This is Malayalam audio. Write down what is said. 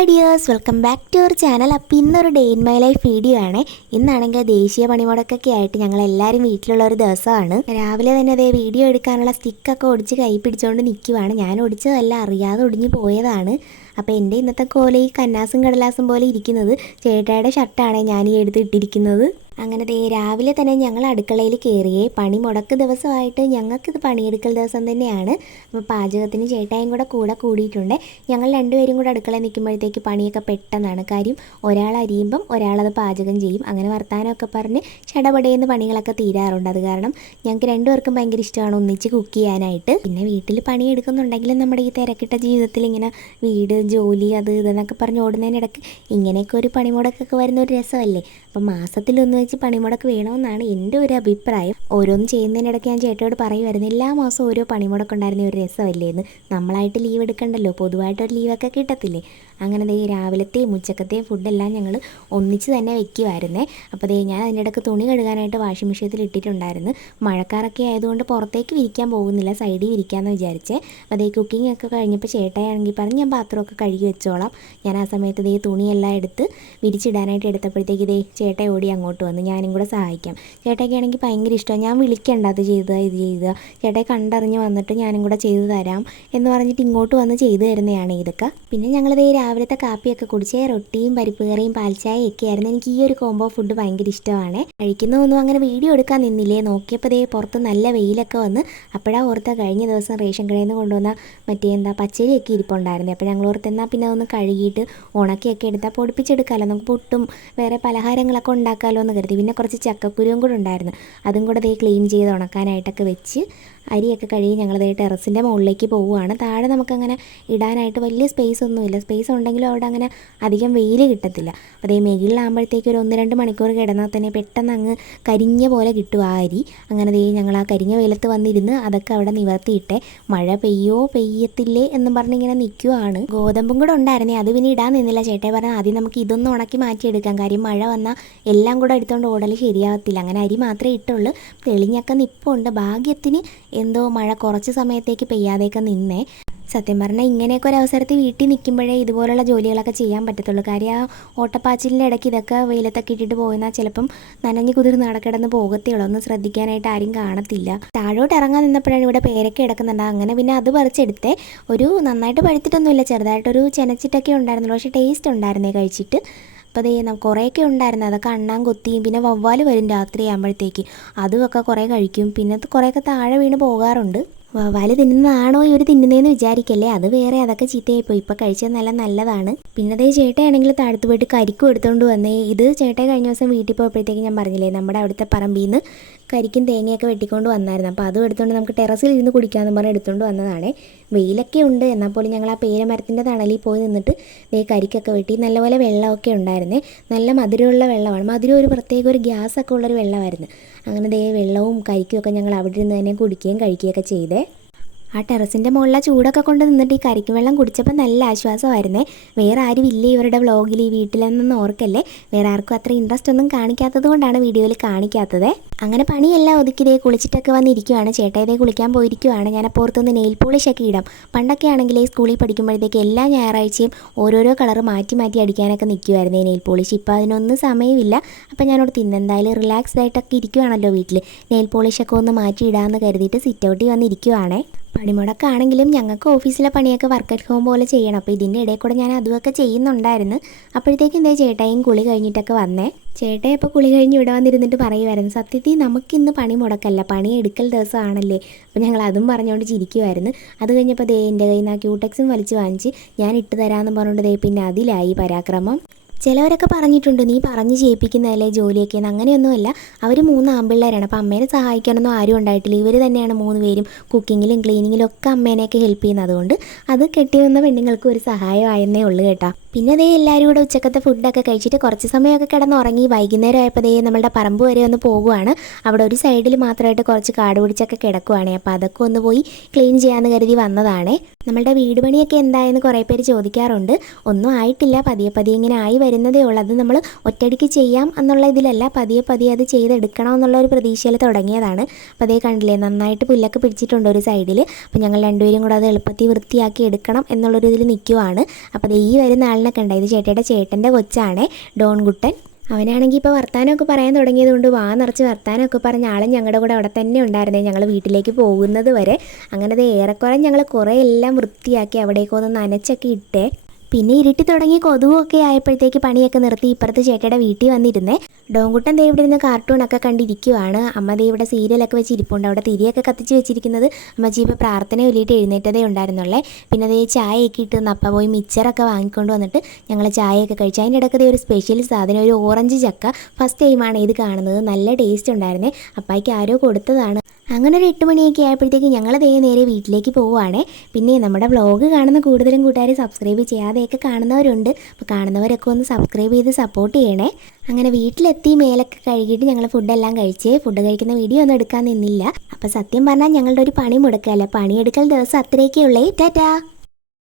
Hi dears welcome back to our channel. അപ്പോൾ ഇന്നൊരു day in my life video ആണ്. ഇന്നാണെങ്കിൽ ദേശീയ പണിമുടക്കൊക്കെ ആയിട്ട് ഞങ്ങൾ എല്ലാവരും വീട്ടിലുള്ള ഒരു ദിവസമാണ്. രാവിലെ തന്നെ അതേ വീഡിയോ എടുക്കാനുള്ള സ്റ്റിക്കൊക്കെ ഒടിച്ച് കൈ പിടിച്ചുകൊണ്ട് നിൽക്കുവാണ് ഞാൻ ഒടിച്ചതല്ല അറിയാതെ ഒടിഞ്ഞു പോയതാണ്. അപ്പോൾ എന്റെ ഇന്നത്തെ കോല ഈ കന്നാസും കടലാസും പോലെ ഇരിക്കുന്നത്. ചേട്ടായുടെ ഷർട്ടാണ് ഞാൻ ഈ എടുത്ത് ഇട്ടിരിക്കുന്നത്. അങ്ങനെ ദേ രാവിലെ തന്നെ ഞങ്ങൾ അടുക്കളയിൽ കയറിയേ പണി മുടക്ക് ദിവസമായിട്ട് ഞങ്ങൾക്കിത് പണിയെടുക്കൽ ദിവസം തന്നെയാണ്. അപ്പോൾ പാചകത്തിന് ചേട്ടായും കൂടെ കൂടെ കൂടിയിട്ടുണ്ട്. ഞങ്ങൾ രണ്ടുപേരും കൂടെ അടുക്കളയിൽ നിൽക്കുമ്പോഴത്തേക്ക് പണിയൊക്കെ പെട്ടെന്നാണ് കാര്യം. ഒരാൾ അരിയുമ്പം ഒരാളത് പാചകം ചെയ്യും. അങ്ങനെ വർത്താനമൊക്കെ പറഞ്ഞ് ചടപടയെന്ന് പണികളൊക്കെ തീരാറുണ്ട്. അത് കാരണം ഞങ്ങൾക്ക് രണ്ടുപേർക്കും ഭയങ്കര ഇഷ്ടമാണ് ഒന്നിച്ച് കുക്ക് ചെയ്യാനായിട്ട്. പിന്നെ വീട്ടിൽ പണിയെടുക്കുന്നുണ്ടെങ്കിലും നമ്മുടെ ഈ തിരക്കിട്ട ജീവിതത്തിൽ ഇങ്ങനെ വീട് ജോലി അത് ഇതെന്നൊക്കെ പറഞ്ഞ് ഓടുന്നതിനിടയ്ക്ക് ഇങ്ങനെയൊക്കെ ഒരു പണിമുടക്കൊക്കെ വരുന്ന ഒരു രസമല്ലേ? അപ്പം മാസത്തിലൊന്ന് വെച്ച് പണിമുടക്ക് വേണമെന്നാണ് എന്റെ ഒരു അഭിപ്രായം. ഓരോന്നും ചെയ്യുന്നതിനിടയ്ക്ക് ഞാൻ ചേട്ടയോട് പറയുമായിരുന്നു എല്ലാ മാസവും ഓരോ പണിമുടക്കുണ്ടായിരുന്ന ഒരു രസമല്ലേ എന്ന് നമ്മളായിട്ട് ലീവ് എടുക്കണ്ടല്ലോ. പൊതുവായിട്ടൊരു ലീവൊക്കെ കിട്ടത്തില്ലേ? അങ്ങനെ ദേ രാവിലത്തെയും ഉച്ചക്കത്തെയും ഫുഡെല്ലാം ഞങ്ങൾ ഒന്നിച്ച് തന്നെ വെക്കുമായിരുന്നേ അപ്പോൾ ദേ ഞാൻ അതിന്റെ ഇടയ്ക്ക് തുണി കഴുകാനായിട്ട് വാഷിംഗ് മെഷീനിൽ ഇട്ടിട്ടുണ്ടായിരുന്നു. മഴക്കാറൊക്കെ ആയതുകൊണ്ട് പുറത്തേക്ക് വിരിക്കാൻ പോകുന്നില്ല സൈഡിൽ വിരിക്കാമെന്ന് വിചാരിച്ചേ. അപ്പോൾ ദേ കുക്കിംഗ് ഒക്കെ കഴിഞ്ഞപ്പോൾ ചേട്ടായാണെങ്കിൽ പറഞ്ഞ് ഞാൻ പാത്രമൊക്കെ കഴുകി വെച്ചോളാം. ഞാൻ ആ സമയത്ത് ദേ തുണിയെല്ലാം എടുത്ത് വിരിച്ചിടാനായിട്ട് എടുത്തപ്പോഴത്തേക്ക് ദേ ചേട്ട ഓടി അങ്ങോട്ട് വന്ന്. ഞാനും കൂടെ സഹായിക്കാം. ചേട്ടയ്ക്കാണെങ്കിൽ ഭയങ്കര ഇഷ്ടമാണ് ഞാൻ വിളിക്കേണ്ട അത് ചെയ്തത് ഇത് ചെയ്തത് ചേട്ടയെ കണ്ടറിഞ്ഞ് വന്നിട്ട് ഞാനും കൂടെ ചെയ്തു തരാം എന്ന് പറഞ്ഞിട്ട് ഇങ്ങോട്ട് വന്ന് ചെയ്തു തരുന്നതാണ് ഇതൊക്കെ. പിന്നെ ഞങ്ങളിതേ രാവിലത്തെ കാപ്പിയൊക്കെ കുടിച്ച് റൊട്ടിയും പരിപ്പ് കറിയും പാൽച്ചായയും ഒക്കെ ആയിരുന്നു. എനിക്ക് ഈ ഒരു കോംബോ ഫുഡ് ഭയങ്കര ഇഷ്ടമാണ്. കഴിക്കുന്നതൊന്നും അങ്ങനെ വീഡിയോ എടുക്കാൻ നിന്നില്ലേ? നോക്കിയപ്പോൾ ദേ പുറത്ത് നല്ല വെയിലൊക്കെ വന്ന് അപ്പോഴാ ഓർത്ത കഴിഞ്ഞ ദിവസം റേഷൻ കടയിൽ നിന്ന് കൊണ്ടുവന്ന മറ്റേ എന്താ പച്ചരിയൊക്കെ ഇരിപ്പുണ്ടായിരുന്നു. അപ്പോൾ ഞങ്ങൾ ഓർത്ത് എന്നാൽ പിന്നെ അതൊന്ന് കഴുകിയിട്ട് ഉണക്കിയൊക്കെ എടുത്താൽ പൊടിപ്പിച്ചെടുക്കാമല്ലോ നമുക്ക് പുട്ടും വേറെ പലഹാരങ്ങളൊക്കെ ഉണ്ടാക്കാമല്ലോ എന്ന് കരുതി. പിന്നെ കുറച്ച് ചക്കക്കുരുവും കൂടെ ഉണ്ടായിരുന്നു. അതും കൂടെ ദേ ക്ലീൻ ചെയ്ത് ഉണക്കാനായിട്ടൊക്കെ വെച്ച് അരിയൊക്കെ കഴുകി ഞങ്ങളത് ടെറസിന്റെ മുകളിലേക്ക് പോവുകയാണ്. താഴെ നമുക്കങ്ങനെ ഇടാനായിട്ട് വലിയ സ്പേസ് ഒന്നുമില്ല. സ്പേസ് ഉണ്ടെങ്കിലും അവിടെ അങ്ങനെ അധികം വെയിൽ കിട്ടത്തില്ല. അപ്പോൾ അതേ മെയിലാകുമ്പോഴത്തേക്ക് ഒരു ഒന്ന് രണ്ട് മണിക്കൂർ കിടന്നാൽ തന്നെ പെട്ടെന്ന് അങ്ങ് കരിഞ്ഞ പോലെ കിട്ടും ആ അരി. അങ്ങനെ ദേ ഞങ്ങൾ ആ കരിഞ്ഞ വെയിലത്ത് വന്നിരുന്ന് അതൊക്കെ അവിടെ നിവർത്തിയിട്ടെ മഴ പെയ്യോ പെയ്യത്തില്ലേ എന്ന് പറഞ്ഞിങ്ങനെ നിൽക്കുവാണ് ഗോതമ്പും കൂടെ ഉണ്ടായിരുന്നേ അത് പിന്നെ ഇടാൻ നിന്നില്ല. ചേട്ടൻ പറഞ്ഞാൽ ആദ്യം നമുക്ക് ഇതൊന്ന് ഉണക്കി മാറ്റിയെടുക്കാം. കാര്യം മഴ വന്നാൽ എല്ലാം കൂടെ എടുത്തുകൊണ്ട് ഓടൽ ശരിയാവത്തില്ല. അങ്ങനെ അരി മാത്രമേ ഇട്ടുള്ളൂ. തെളിഞ്ഞൊക്കെ നിപ്പുണ്ട്. ഭാഗ്യത്തിന് എന്തോ മഴ കുറച്ച് സമയത്തേക്ക് പെയ്യാതെയൊക്കെ നിന്നേ. സത്യം പറഞ്ഞാൽ ഇങ്ങനെയൊക്കെ ഒരു അവസരത്തിൽ വീട്ടിൽ നിൽക്കുമ്പോഴേ ഇതുപോലുള്ള ജോലികളൊക്കെ ചെയ്യാൻ പറ്റത്തുള്ളൂ. കാര്യം ആ ഓട്ടപ്പാച്ചിലിന്റെ ഇടയ്ക്ക് ഇതൊക്കെ വെയിലത്തൊക്കെ ഇട്ടിട്ട് പോയെന്നാൽ ചിലപ്പം നനഞ്ഞു കുതിർന്ന് നടക്കിടന്ന് പോകത്തേയുള്ളൂ ഒന്നും ശ്രദ്ധിക്കാനായിട്ട് ആരും കാണത്തില്ല. താഴോട്ട് ഇറങ്ങാൻ നിന്നപ്പോഴാണ് ഇവിടെ പേരൊക്കെ കിടക്കുന്നുണ്ട്. അങ്ങനെ പിന്നെ അത് പറിച്ചെടുത്തേ ഒരു നന്നായിട്ട് പഴുത്തിട്ടൊന്നുമില്ല. ചെറുതായിട്ടൊരു ചെനച്ചിട്ടൊക്കെ ഉണ്ടായിരുന്നുള്ളൂ. പക്ഷേ ടേസ്റ്റ് ഉണ്ടായിരുന്നേ കഴിച്ചിട്ട്. അപ്പോൾ അതേ കുറേയൊക്കെ ഉണ്ടായിരുന്നു. അതൊക്കെ അണ്ണാൻ കൊത്തിയും പിന്നെ വവ്വാൽ വരും രാത്രി ആകുമ്പോഴത്തേക്ക് അതുമൊക്കെ കുറേ കഴിക്കും. പിന്നെ കുറേയൊക്കെ താഴെ വീണ് പോകാറുണ്ട്. വവ്വാൽ തിന്നുന്നതാണോ ഇവർ തിന്നുന്നതെന്ന് വിചാരിക്കല്ലേ? അത് വേറെ അതൊക്കെ ചീത്തയായിപ്പോയി. ഇപ്പോൾ കഴിച്ചത് നല്ല നല്ലതാണ്. പിന്നെ അതേ ചേട്ടയാണെങ്കിൽ താഴത്ത് പോയിട്ട് കരിക്കും എടുത്തുകൊണ്ട് വന്നേ. ഇത് ചേട്ടയെ കഴിഞ്ഞ ദിവസം വീട്ടിൽ പോയപ്പോഴത്തേക്ക് ഞാൻ പറഞ്ഞില്ലേ നമ്മുടെ അവിടുത്തെ പറമ്പിൽ നിന്ന് കരിക്കും തേങ്ങയൊക്കെ വെട്ടിക്കൊണ്ട് വന്നായിരുന്നു. അപ്പോൾ അതും എടുത്തുകൊണ്ട് നമുക്ക് ടെറസിൽ ഇരുന്ന് കുടിക്കാമെന്ന് പറഞ്ഞ് എടുത്തുകൊണ്ട് വന്നതാണ്. വെയിലൊക്കെ ഉണ്ട് എന്നാൽ പോലും ഞങ്ങൾ ആ പേരമരത്തിന്റെ തണലിൽ പോയി നിന്നിട്ട് ദേ കരിക്കൊക്കെ വെട്ടി. നല്ലപോലെ വെള്ളമൊക്കെ ഉണ്ടായിരുന്നേ. നല്ല മധുരമുള്ള വെള്ളമാണ്. മധുരം ഒരു പ്രത്യേക ഒരു ഗ്യാസൊക്കെ ഉള്ളൊരു വെള്ളമായിരുന്നു. അങ്ങനെ ദേ വെള്ളവും കരിക്കുമൊക്കെ ഞങ്ങൾ അവിടെ ഇരുന്ന് തന്നെ കുടിക്കുകയും കഴിക്കുകയൊക്കെ ചെയ്തേ. ആ ടെറസിന്റെ മുകളിലെ ചൂടൊക്കെ കൊണ്ട് നിന്നിട്ട് ഈ കരിക്ക് വെള്ളം കുടിച്ചപ്പോൾ നല്ല ആശ്വാസമായിരുന്നേ. വേറെ ആരും ഇല്ല ഇവരുടെ വ്ളോഗിൽ ഈ വീട്ടിലെന്നൊന്നും ഓർക്കല്ലേ? വേറെ ആർക്കും അത്ര ഇൻട്രസ്റ്റ് ഒന്നും കാണിക്കാത്തത് കൊണ്ടാണ് വീഡിയോയിൽ കാണിക്കാത്തത്. അങ്ങനെ പണിയെല്ലാം ഒതുക്കിതേ കുളിച്ചിട്ടൊക്കെ വന്നിരിക്കുവാണ്. ചേട്ടായതേ കുളിക്കാൻ പോയിരിക്കുവാണ്. ഞാൻ അപ്പുറത്തുനിന്ന് നെയിൽ പോളിഷൊക്കെ ഇടാം. പണ്ടൊക്കെ ആണെങ്കിൽ സ്കൂളിൽ പഠിക്കുമ്പോഴത്തേക്ക് എല്ലാ ഞായറാഴ്ചയും ഓരോരോ കളർ മാറ്റി മാറ്റി അടിക്കാനൊക്കെ നിൽക്കുമായിരുന്നു നെയിൽ പോളിഷ്. ഇപ്പോൾ അതിനൊന്നും സമയമില്ല. അപ്പോൾ ഞാനോട് തിന്നെന്തായാലും റിലാക്സ് ആയിട്ടൊക്കെ ഇരിക്കുവാണല്ലോ വീട്ടിൽ നെയിൽ പോളിഷൊക്കെ ഒന്ന് മാറ്റി ഇടാമെന്ന് കരുതിയിട്ട് സിറ്റ് ഔട്ടിൽ വന്നിരിക്കുവാണേ. പണിമുടക്കാണെങ്കിലും ഞങ്ങൾക്ക് ഓഫീസിലെ പണിയൊക്കെ വർക്ക് അറ്റ് ഹോം പോലെ ചെയ്യണം. അപ്പോൾ ഇതിന്റെ ഇടയിൽ കൂടെ ഞാൻ അതുമൊക്കെ ചെയ്യുന്നുണ്ടായിരുന്നു. അപ്പോഴത്തേക്കും എന്താ ചേട്ടായും കുളി കഴിഞ്ഞിട്ടൊക്കെ വന്നേ. ചേട്ടായി ഇപ്പോൾ കുളി കഴിഞ്ഞ് ഇവിടെ വന്നിരുന്നിട്ട് പറയുമായിരുന്നു സത്യത്തിൽ നമുക്കിന്ന് പണി മുടക്കല്ല. പണി എടുക്കൽ ദിവസമാണല്ലേ? അപ്പോൾ ഞങ്ങൾ അതും പറഞ്ഞുകൊണ്ട് ചിരിക്കുമായിരുന്നു അത് കഴിഞ്ഞപ്പോൾ ദേ എന്റെ കയ്യിൽ നിന്ന് ആ ക്യൂടെക്സും വലിച്ച് വാങ്ങിച്ച് ഞാൻ ഇട്ട് തരാമെന്ന് പറഞ്ഞുകൊണ്ട് ദേ പിന്നെ അതിലായി പരാക്രമം. ചിലവരൊക്കെ പറഞ്ഞിട്ടുണ്ട് നീ പറഞ്ഞ് ചെയ്യിപ്പിക്കുന്നതല്ലേ ജോലിയൊക്കെ? എന്ന്. അങ്ങനെയൊന്നുമല്ല. അവർ മൂന്ന് ആമ്പിള്ളേരാണ്. അപ്പോൾ അമ്മേനെ സഹായിക്കാനൊന്നും ആരും ഉണ്ടായിട്ടില്ല. ഇവർ തന്നെയാണ് മൂന്ന് പേരും കുക്കിങ്ങിലും ക്ലീനിങ്ങിലും ഒക്കെ അമ്മേനെയൊക്കെ ഹെൽപ്പ് ചെയ്യുന്നത്. അതുകൊണ്ട് അത് കെട്ടി വന്ന പെണ്ണുങ്ങൾക്ക് ഒരു സഹായമായെന്നേ ഉള്ളൂ കേട്ടോ. പിന്നെ ദേ എല്ലാവരും കൂടെ ഉച്ചക്കത്തെ ഫുഡൊക്കെ കഴിച്ചിട്ട് കുറച്ച് സമയമൊക്കെ കിടന്ന് ഉറങ്ങി വൈകുന്നേരം ആയപ്പോൾ ദേ നമ്മളുടെ പറമ്പ് വരെ ഒന്ന് പോകുവാണ്. അവിടെ ഒരു സൈഡിൽ മാത്രമായിട്ട് കുറച്ച് കാട് പിടിച്ചൊക്കെ കിടക്കുവാണേ. അപ്പോൾ അതൊക്കെ ഒന്ന് പോയി ക്ലീൻ ചെയ്യാമെന്ന് കരുതി വന്നതാണേ. നമ്മളുടെ വീട് പണിയൊക്കെ എന്തായെന്ന് കുറേ പേര് ചോദിക്കാറുണ്ട്. ഒന്നും ആയിട്ടില്ല. പതിയെ പതിയെ ഇങ്ങനെ ആയി വരുന്നതേ ഉള്ളൂ. അത് നമ്മൾ ഒറ്റയടിക്ക് ചെയ്യാം എന്നുള്ള ഇതിലല്ല പതിയെ പതിയെ അത് ചെയ്തെടുക്കണം എന്നുള്ള ഒരു പ്രതീക്ഷയിൽ തുടങ്ങിയതാണ്. അപ്പോൾ അതേ കണ്ടില്ലേ നന്നായിട്ട് പുല്ലൊക്കെ പിടിച്ചിട്ടുണ്ട് ഒരു സൈഡിൽ അപ്പോൾ ഞങ്ങൾ രണ്ടുപേരും കൂടെ അത് എളുപ്പത്തിൽ വൃത്തിയാക്കി എടുക്കണം എന്നുള്ളൊരു ഇതിൽ നിൽക്കുവാണ് അപ്പോൾ ദേ ഈ വരുന്ന ആളിനൊക്കെ ഉണ്ടായത് ചേട്ടയുടെ ചേട്ടന്റെ കൊച്ചാണ് ഡോൺകുട്ടൻ. അവനാണെങ്കിൽ ഇപ്പോൾ വർത്താനമൊക്കെ പറയാൻ തുടങ്ങിയതുകൊണ്ട് വാ നിറച്ച് വർത്താനമൊക്കെ പറഞ്ഞ ആളും ഞങ്ങളുടെ കൂടെ അവിടെ തന്നെ ഉണ്ടായിരുന്നേ. ഞങ്ങൾ വീട്ടിലേക്ക് പോകുന്നത് വരെ. അങ്ങനെ അത് ഏറെക്കുറെ ഞങ്ങൾ കുറേ എല്ലാം വൃത്തിയാക്കി അവിടേക്കൊന്ന് നനച്ചൊക്കെ ഇട്ടേ. പിന്നെ ഇരുട്ടി തുടങ്ങി കൊതുവൊക്കെ ആയപ്പോഴത്തേക്ക് പണിയൊക്കെ നിർത്തി ഇപ്പുറത്ത് ചേട്ടയുടെ വീട്ടിൽ വന്നിരുന്നേ. ഡോങ്കുട്ടൻ ദേ ഇരുന്ന് കാർട്ടൂണൊക്കെ കണ്ടിരിക്കുവാണ്. അമ്മ ദേ ഇവിടെ സീരിയലൊക്കെ വെച്ച് ഇരിപ്പുണ്ട് അവിടെ തിരിയൊക്കെ കത്തിച്ച് വെച്ചിരിക്കുന്നത് അമ്മച്ചി ഇപ്പോൾ പ്രാർത്ഥന ഒല്ലിയിട്ട് എഴുന്നേറ്റതേ ഉണ്ടായിരുന്നുള്ളേ. പിന്നെ ദേ ചായയൊക്കെ ഇട്ട് നപ്പ പോയി മിച്ചറൊക്കെ വാങ്ങിക്കൊണ്ട് വന്നിട്ട് ഞങ്ങൾ ചായയൊക്കെ കഴിച്ചു. അതിന്റെ ഇടയ്ക്ക് ഒരു സ്പെഷ്യൽ സാധനം ഒരു ഓറഞ്ച് ചക്ക. ഫസ്റ്റ് ടൈമാണ് ഇത് കാണുന്നത്. നല്ല ടേസ്റ്റ് ഉണ്ടായിരുന്നേ. അപ്പായിക്ക് ആരോ കൊടുത്തതാണ്. അങ്ങനെ ഒരു എട്ട് മണിയൊക്കെ ആയപ്പോഴത്തേക്ക് ഞങ്ങൾ ദേ നേരെ വീട്ടിലേക്ക് പോവുകയാണേ പിന്നെ നമ്മുടെ വ്ളോഗ് കാണുന്ന കൂടുതലും കൂട്ടുകാർ സബ്സ്ക്രൈബ് ചെയ്യാതെയൊക്കെ കാണുന്നവരുണ്ട്. അപ്പോൾ കാണുന്നവരൊക്കെ ഒന്ന് സബ്സ്ക്രൈബ് ചെയ്ത് സപ്പോർട്ട് ചെയ്യണേ. അങ്ങനെ വീട്ടിലെത്തി മേലൊക്കെ കഴുകിയിട്ട് ഞങ്ങൾ ഫുഡെല്ലാം കഴിച്ച് ഫുഡ് കഴിക്കുന്ന വീഡിയോ ഒന്നും എടുക്കാൻ നിന്നില്ല. അപ്പോൾ സത്യം പറഞ്ഞാൽ ഞങ്ങളുടെ ഒരു പണി മുടക്കല്ല? പണിയെടുക്കൽ ദിവസം അത്രയൊക്കെ ഉള്ളേ ടാറ്റാ.